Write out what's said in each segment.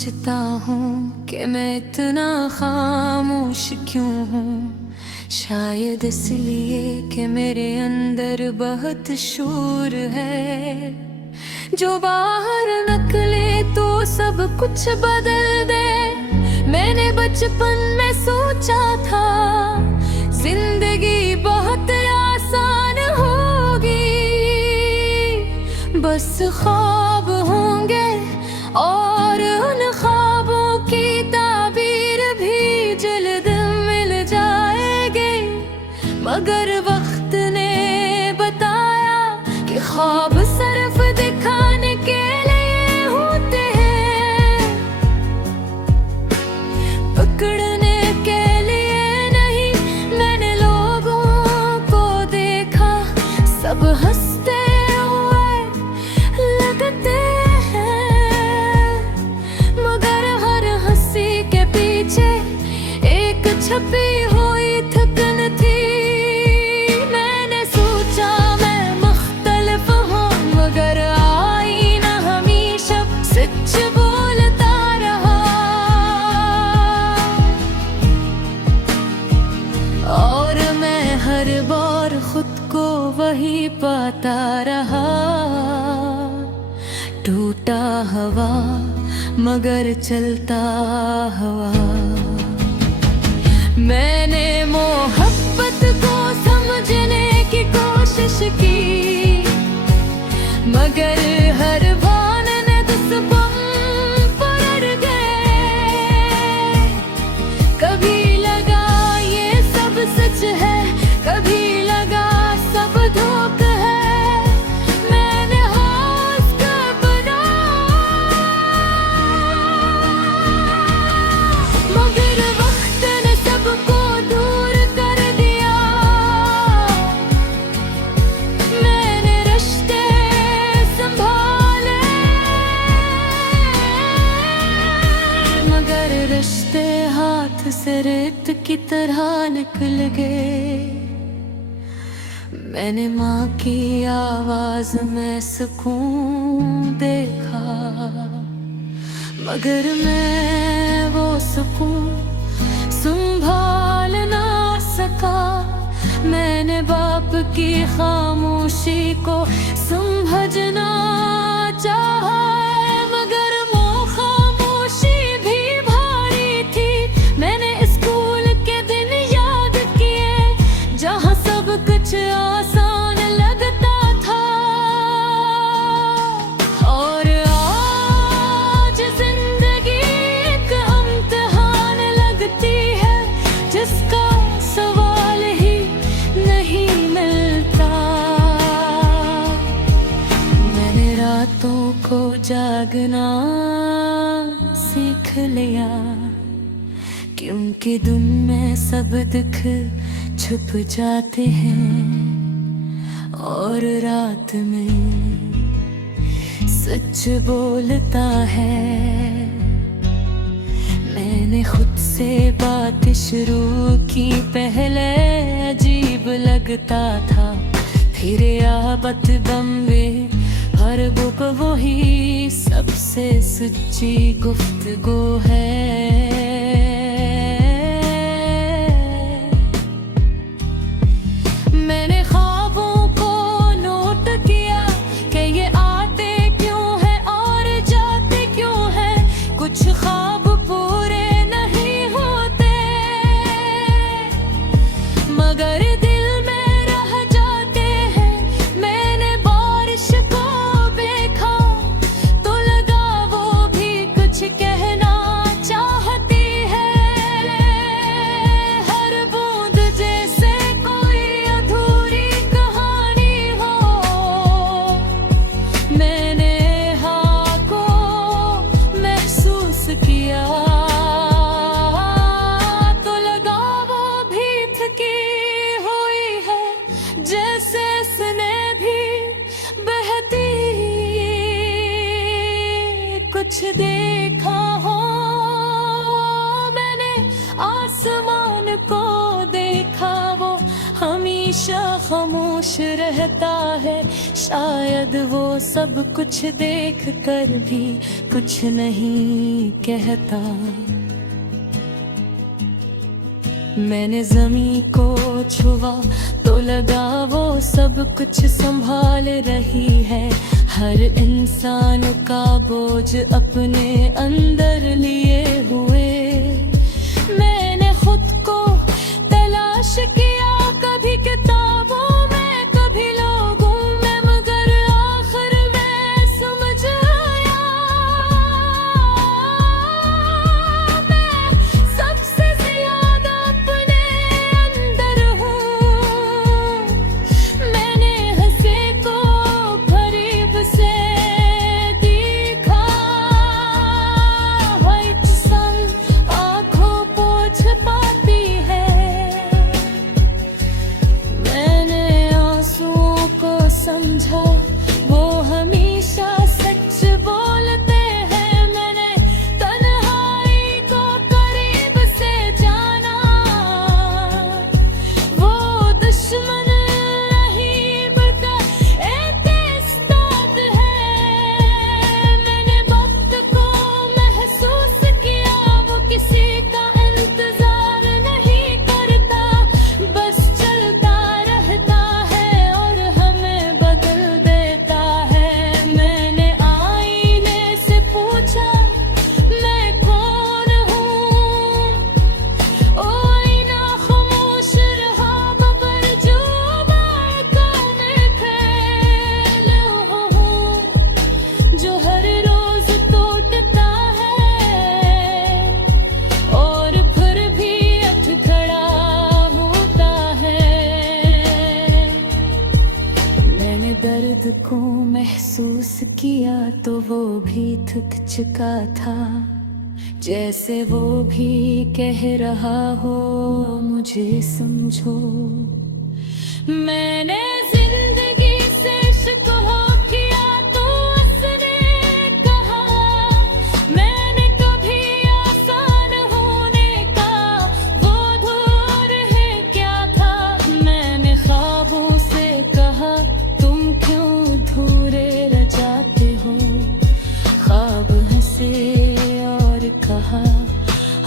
सोचता हूँ कि मैं इतना खामोश क्यों हूँ। शायद इसलिए कि मेरे अंदर बहुत शोर है, जो बाहर निकले तो सब कुछ बदल दे। मैंने बचपन में सोचा था जिंदगी बहुत आसान होगी, बस ख्वाब होंगे और उन ख्वाबों की ताबीर भी जल्द मिल जाएगी। मगर वक्त ने बताया कि ख्वाब सिर्फ दिखाने के लिए होते हैं, पकड़ने के लिए नहीं। मैंने लोगों को देखा, सब हंसते हुए लगते हैं, मगर हर हंसी के पीछे एक छपी हुई थकन थी। मैंने सोचा मैं मुख्तलिफ हूँ, मगर आईना हमेशा सच बोलता रहा। और मैं हर बार खुद को वही पाता रहा, टूटा हवा मगर चलता हवा। मैंने मोहब्बत को समझने की कोशिश की, मगर हर बार ने दुश्मन पलट गए। कभी लगा ये सब सच है, कभी लगा सब धोखा है। मैंने होश का बना, मगर वक्त ने सबको दूर कर दिया। मैंने रिश्ते संभाले, मगर रिश्ते हाथ से रेत की तरह निकल गए। मैंने माँ की आवाज में सुकून देखा, मगर मैं वो सुकून संभाल ना सका। मैंने बाप की खामोशी को समझना चाहा, मगर वो खामोशी भी भारी थी। मैंने स्कूल के दिन याद किए, जहाँ सब कुछ आसान लगता था। और आज जिंदगी एक इम्तिहान लगती है, जिसका सवाल ही नहीं मिलता। मैंने रातों को जागना सीख लिया, क्योंकि दिन में सब दुख छुप जाते हैं और रात में सच बोलता है। मैंने खुद से बात शुरू की, पहले अजीब लगता था, फिर आबत बम्बे हर बुक वही सबसे सच्ची गुफ्तगू है। मैंने ख्वाबों को नोट किया कि ये आते क्यों हैं और जाते क्यों हैं। कुछ ख्वाब पूरे नहीं होते, मगर दिल में रह जाते हैं। मैंने बारिश को देखा तो लगा वो भी कुछ कहना चाहती है। हर बूंद जैसे कोई अधूरी कहानी हो। मैंने हाँ को महसूस किया तो लगा वो भी थकी हुई है, जैसे इसने भी बहती कुछ देखा हो। मैंने आसमान को देखा, वो हमी हमेशा खामोश रहता है, शायद वो सब कुछ देख कर भी कुछ नहीं कहता। मैंने ज़मीं को छुआ तो लगा वो सब कुछ संभाल रही है, हर इंसान का बोझ अपने अंदर लिए हुए। मैंने खुद को तलाश किया, कभी किताबों में कभी लोगों में, मगर आखिर में समझ आया मैं सबसे ज्यादा अपने अंदर हूँ। मैंने हंसे को करीब से देखा, व्हाइट सन आंखों पोंछ पाती है। मैंने आंसुओं को समझा, वो हमेशा सच बोलते हैं। मैंने तन्हाई को करीब से जाना, वो दुश्मन रहीब का एक उस्ताद है। मैंने वक्त को महसूस किया, वो किसी का इंतजार नहीं करता, बस चलता रहता है और हमें बदल देता है। मैंने आईने से पूछा मैं कौन हूँ, ओ आईना खामोश रहा, मगर जो बात खेल हूँ, जो हर रोज टूटता है और फिर भी उठ खड़ा होता है। मैंने दर्द को महसूस किया तो वो भी थक चुका था, जैसे वो भी कह रहा हो मुझे समझो। मैंने जिंदगी से शिकवा किया तो उसने कहा, मैंने कभी आसान होने का वो दूर है क्या था। मैंने ख्वाबों से कहा तुम क्यों अधूरे रह जाते हो, ख्वाब हंसे और कहा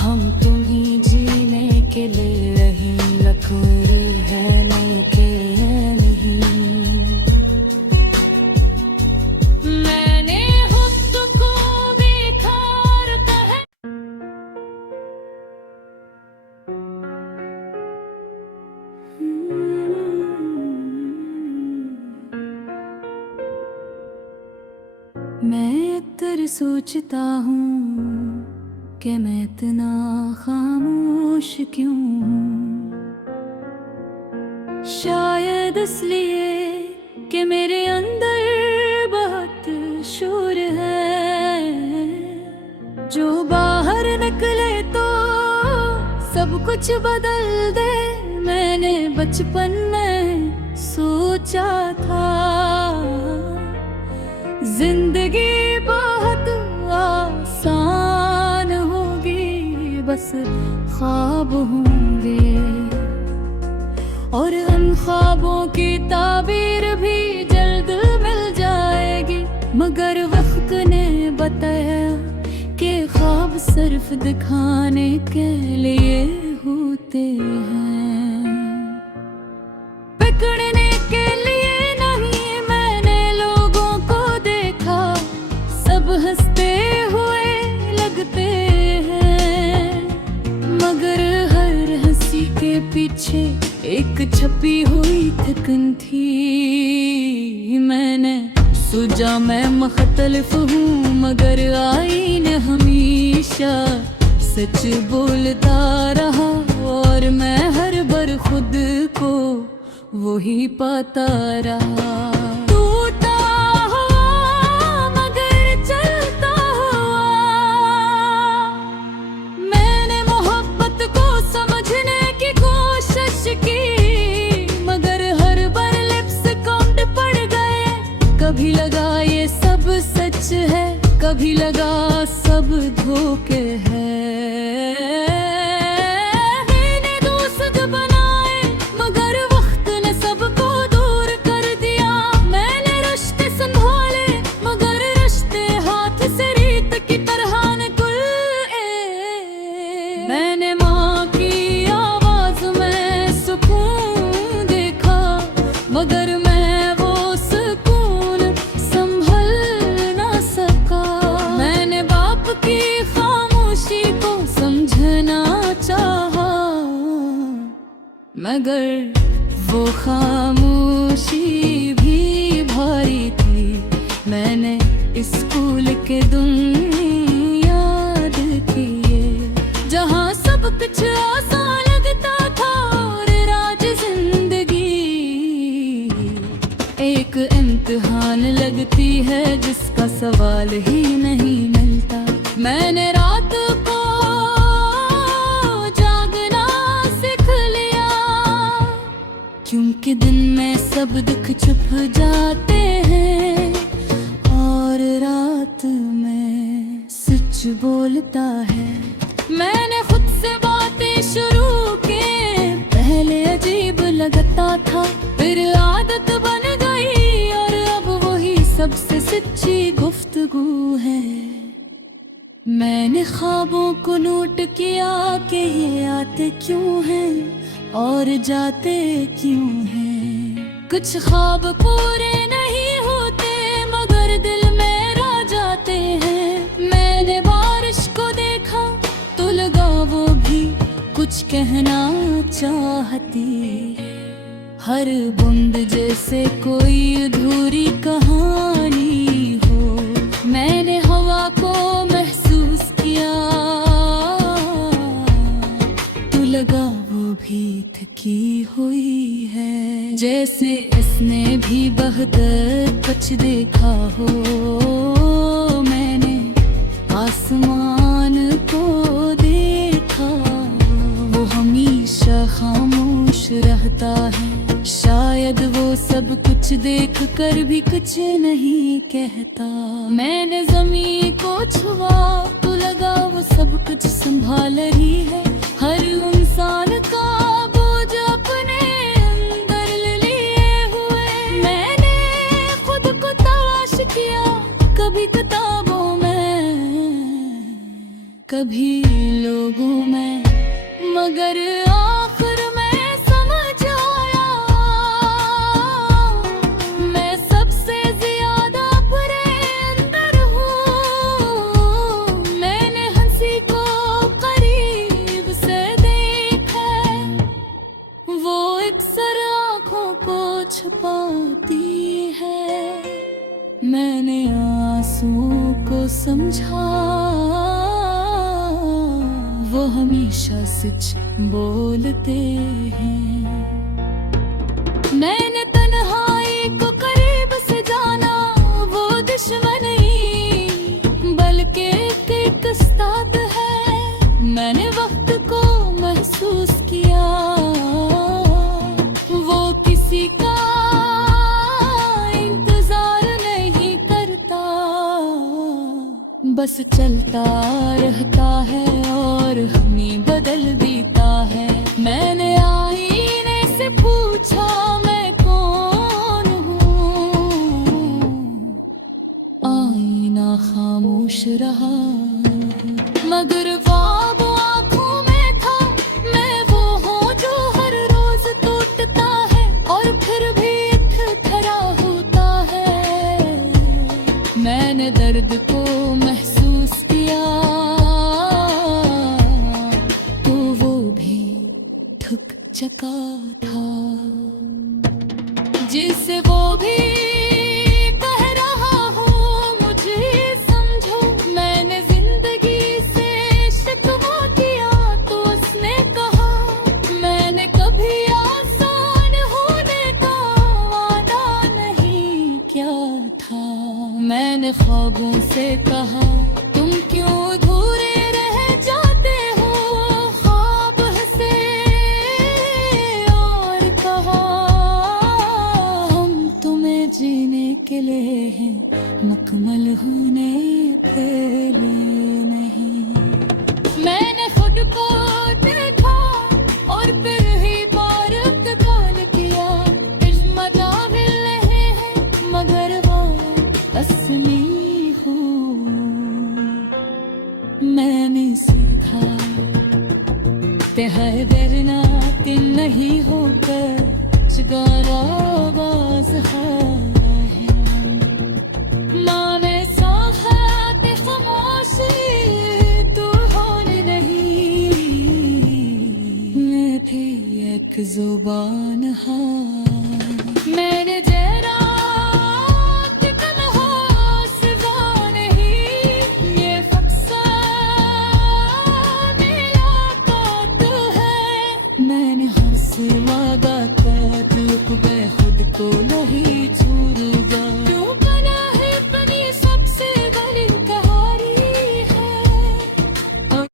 हम तुम्हीं जीने के लिए रही, लकीरें है नहीं के नहीं। मैंने खुद को देखा और कहा मैं अक्सर सोचता हूँ कि मैं इतना खामोश क्यों हूँ। शायद इसलिए कि मेरे अंदर बहुत शोर है, जो बाहर निकले तो सब कुछ बदल दे। मैंने बचपन में सोचा था जिंदगी बहुत आसान होगी, बस ख्वाब होंगे और उन ख्वाबों की ताबीर भी जल्द मिल जाएगी। मगर वक्त ने बताया कि ख्वाब सिर्फ दिखाने के लिए होते हैं, पकड़ने के लिए नहीं। मैंने लोगों को देखा, सब हंसते हुए लगते हैं, मगर हर हंसी के पीछे एक छपी हुई थकन थी। मैंने सोचा मैं मुख्तलिफ हूँ, मगर आईने हमेशा सच बोलता रहा और मैं हर बार खुद को वही पाता रहा। टूटा हुआ मगर चलता हुआ, मैंने मोहब्बत को समझने की कोशिश की, मगर हर बार लिप्स कांप पड़ गए। कभी लगा ये सब सच है, कभी लगा सब धोखे हैं। मैंने दोस्त बनाए मगर वक्त ने मगर वो खामोशी भी भारी थी। मैंने स्कूल के दिन याद किए, जहाँ सब कुछ आसान लगता था और राज जिंदगी एक इम्तिहान लगती है जिसका सवाल ही नहीं मिलता। मैंने रात को जागना सीख लिया, क्योंकि दिन में सब दुख छुप जाते हैं और रात में सच बोलता है। मैंने खुद से बातें शुरू की, पहले अजीब लगता था, फिर आदत बन गई और अब वही सबसे सच्ची गुफ्तगू है। मैंने ख्वाबों को नोट किया कि ये आते क्यों हैं और जाते क्यों हैं। कुछ ख्वाब पूरे नहीं होते मगर दिल में रह जाते हैं। मैंने बारिश को देखा तो लगा वो भी कुछ कहना चाहती, हर बूंद जैसे कोई अधूरी कहानी हो। मैंने हवा को महसूस किया तो लगा वो भी थकी हुई है, जैसे इसने भी बहुत कुछ देखा हो। मैंने आसमान को देखा, वो हमेशा खामोश रहता है, शायद वो सब कुछ देख कर भी कुछ नहीं कहता। मैंने जमीन को छुआ तो लगा वो सब कुछ संभाल रही है, हर इंसान का बोझ अपने अंदर लिए हुए। मैंने खुद को तलाश किया, कभी किताबों में, कभी लोगों में, मगर आखिर में समझ आया मैं सबसे ज्यादा अपने अंदर हूँ। मैंने हंसी को करीब से देखा, वो अक्सर आँखों को छुपाती है। मैंने आंसुओं को समझा, वो हमेशा सच बोलते हैं। मैंने तन्हाई को करीब से जाना, वो दुश्मन नहीं बल्कि एक उस्ताद है। मैंने वक्त को महसूस किया, वो किसी का इंतजार नहीं करता, बस चलता रहता है और हमें बदल देता है। मैंने आईने से पूछा मैं कौन हूँ, आईना खामोश रहा, मगर ख्वाब आँखों में था। मैं वो हूँ जो हर रोज टूटता है और फिर भी थरा होता है। मैंने दर्द को महसूस किया तो वो भी थक चुका था, जिसे वो भी कह रहा हूँ मुझे समझो। मैंने जिंदगी से शिकवा किया तो उसने कहा, मैंने कभी आसान होने का वादा नहीं किया था। मैंने ख्वाबों से कहा तुम क्यों अधूरे रह जाते हो, ख्वाब हंसे और कहा हम तुम्हें जीने के लिए हैं, मुकम्मल होने के लिए नहीं। मैंने खुद को देखा और फिर ही बार कत्ल किया। इश्क जाहिल नहीं है मगर वो असली हूँ। मैंने सीखा है डरना कि नहीं होकर शिकारा आवाज है। माँ ने साखत खामोशी तू होने नहीं, मैं भी एक जुबान हाँ